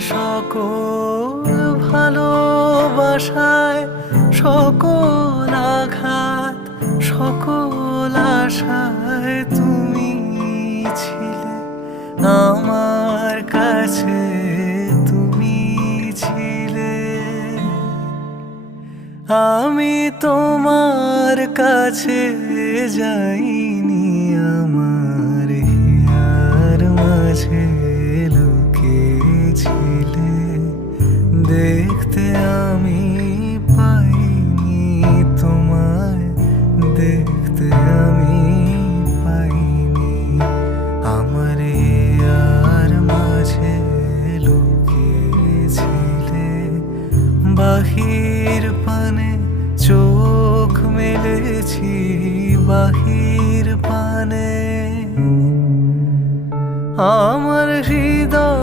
সকল ভালোবাসায়, সকল আঘাত, সকল আশায় তুমি ছিলে আমার কাছে, তুমি ছিলে। আমি তোমার কাছে যাইনি, আমার হিয়ার মাঝে লুকিয়েছিলে। দেখতে আমি পাইনি তোমায়, দেখতে আমি পাইনি। আমার হিয়ার মাঝে লুকিয়েছিলে। বাহির পানে চোখ মেলেছি, বাহির পানে আমার হৃদয়।